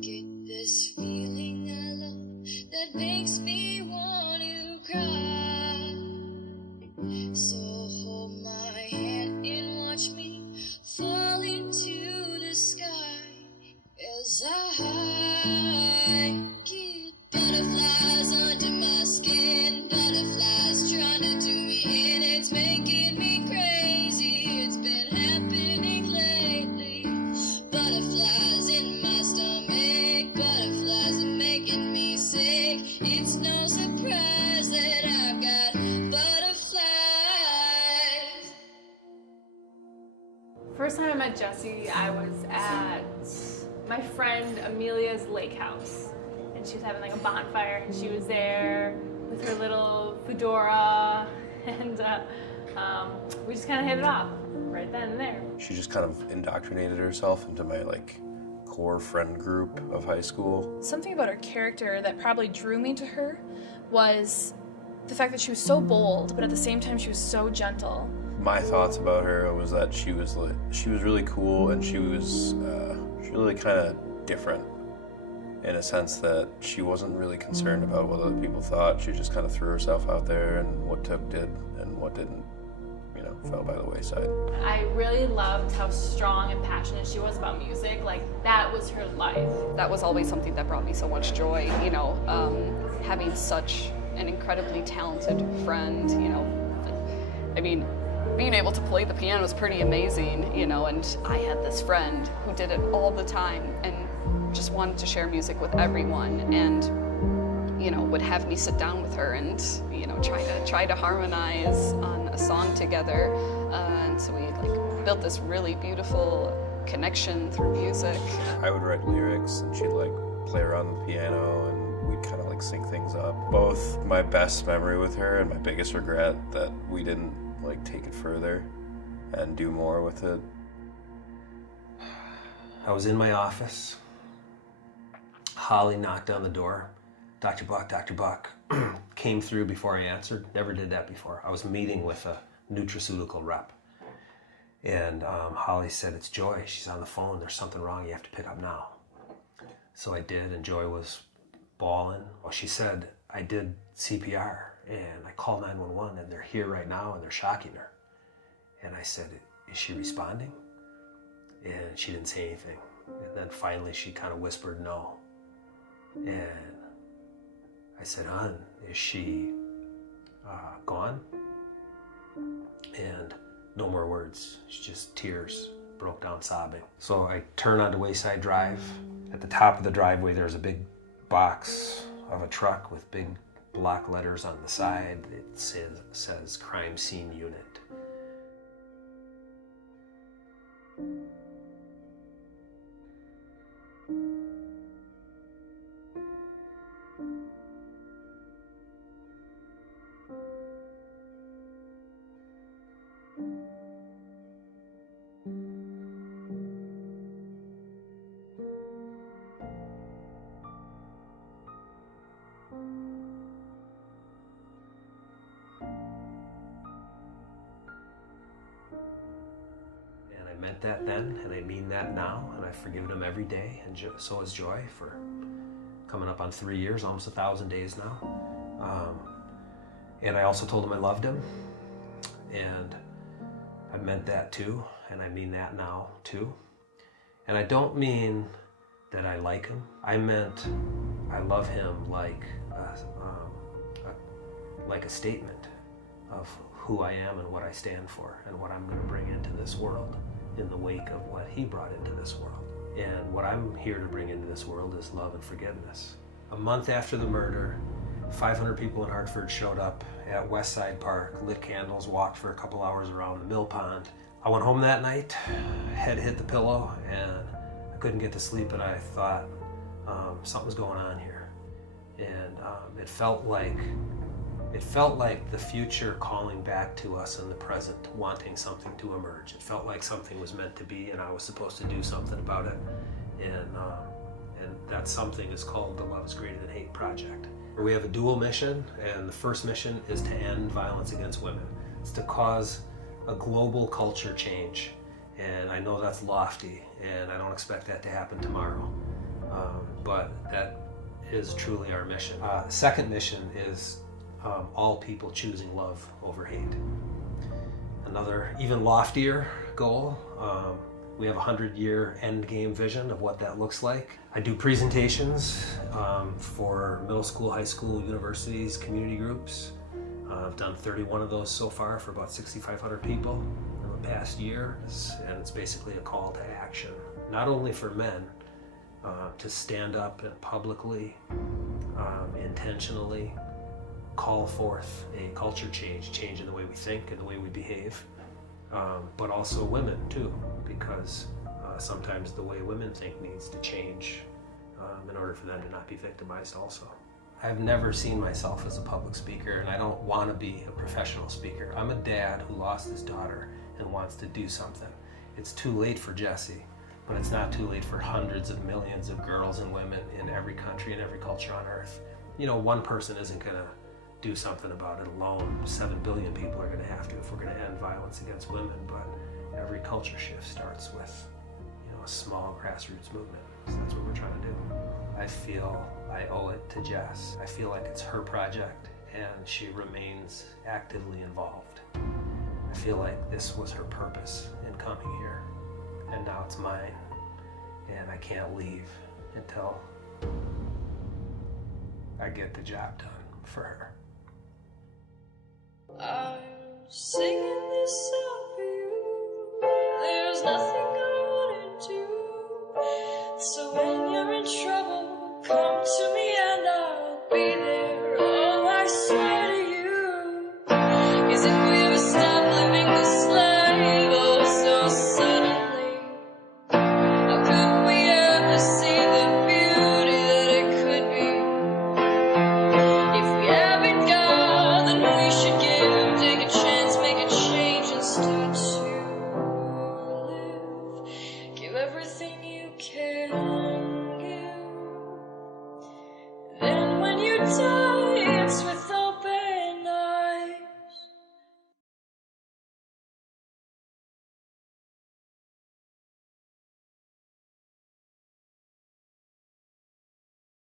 get this feeling alone that makes me want to cry. So hold my hand and watch me fall into the sky as I get butterflies under my skin, butterflies trying to do me in, it's making me crazy, it's been happening lately. Butterflies in my stomach, butterflies are making me sick. It's no surprise that I've got butterflies. First time I met Jessie, I was at my friend Amelia's lake house. And she was having like a bonfire, and she was there with her little fedora, and we just kind of hit it off right then and there. She just kind of indoctrinated herself into my core friend group of high school. Something about her character that probably drew me to her was the fact that she was so bold, but at the same time she was so gentle. My thoughts about her was that she was really cool, and she was really kind of different in a sense that she wasn't really concerned about what other people thought. She just kind of threw herself out there, and what took did, and what didn't, fell by the wayside. I really loved how strong and passionate she was about music. Like, that was her life. That was always something that brought me so much joy, having such an incredibly talented friend, I mean, being able to play the piano was pretty amazing, and I had this friend who did it all the time and just wanted to share music with everyone, and would have me sit down with her and try to harmonize on a song together, and so we built this really beautiful connection through music. I would write lyrics, and she'd play around the piano, and we'd kind of sync things up. Both my best memory with her and my biggest regret that we didn't take it further and do more with it. I was in my office. Holly knocked on the door. Dr. Buck came through before I answered. Never did that before. I was meeting with a nutraceutical rep. And Holly said, "It's Joy. She's on the phone. There's something wrong. You have to pick up now." So I did, and Joy was bawling. Well, she said, "I did CPR, and I called 911, and they're here right now, and they're shocking her." And I said, "Is she responding?" And she didn't say anything. And then finally she kind of whispered no. And I said, "Hon, is she gone?" And no more words, just tears, broke down sobbing. So I turned onto Wayside Drive. At the top of the driveway there's a big box of a truck with big block letters on the side. It says Crime Scene Unit. I meant that then, and I mean that now, and I've forgiven him every day, and so has Joy for coming up on 3 years, almost 1,000 days now. And I also told him I loved him, and I meant that too, and I mean that now too. And I don't mean that I like him. I meant I love him like a statement of who I am and what I stand for and what I'm going to bring into this world in the wake of what he brought into this world. And what I'm here to bring into this world is love and forgiveness. A month after the murder, 500 people in Hartford showed up at Westside Park, lit candles, walked for a couple hours around the mill pond. I went home that night, head hit the pillow, and I couldn't get to sleep, and I thought something's going on here. And it felt like the future calling back to us in the present, wanting something to emerge. It felt like something was meant to be, and I was supposed to do something about it. And that something is called the Love is Greater Than Hate Project. We have a dual mission, and the first mission is to end violence against women. It's to cause a global culture change. And I know that's lofty, and I don't expect that to happen tomorrow. but that is truly our mission. Second mission is all people choosing love over hate. Another even loftier goal, we have a 100-year end game vision of what that looks like. I do presentations for middle school, high school, universities, community groups. I've done 31 of those so far for about 6,500 people in the past year, and it's basically a call to action, not only for men to stand up and publicly, intentionally call forth a culture change in the way we think and the way we behave, but also women too, because sometimes the way women think needs to change in order for them to not be victimized also. I've never seen myself as a public speaker, and I don't want to be a professional speaker. I'm a dad who lost his daughter and wants to do something. It's too late for Jessie, but it's not too late for hundreds of millions of girls and women in every country and every culture on earth. You know, one person isn't going to do something about it alone. 7 billion people are going to have to if we're going to end violence against women, but every culture shift starts with, you know, a small grassroots movement. So that's what we're trying to do. I feel I owe it to Jess. I feel like it's her project and she remains actively involved. I feel like this was her purpose in coming here, and now it's mine, and I can't leave until I get the job done for her. I'm singing this song for you. There's nothing I wouldn't do. So when you're in trouble, come to me and I'll be there. Oh, I swear to you. 'Cause if we ever stop living the slave, oh, so suddenly, how could we ever see the beauty that it could be? If we haven't got, then we should give. Take a chance, make a change, and start to live. Give everything you can give. Then when you die,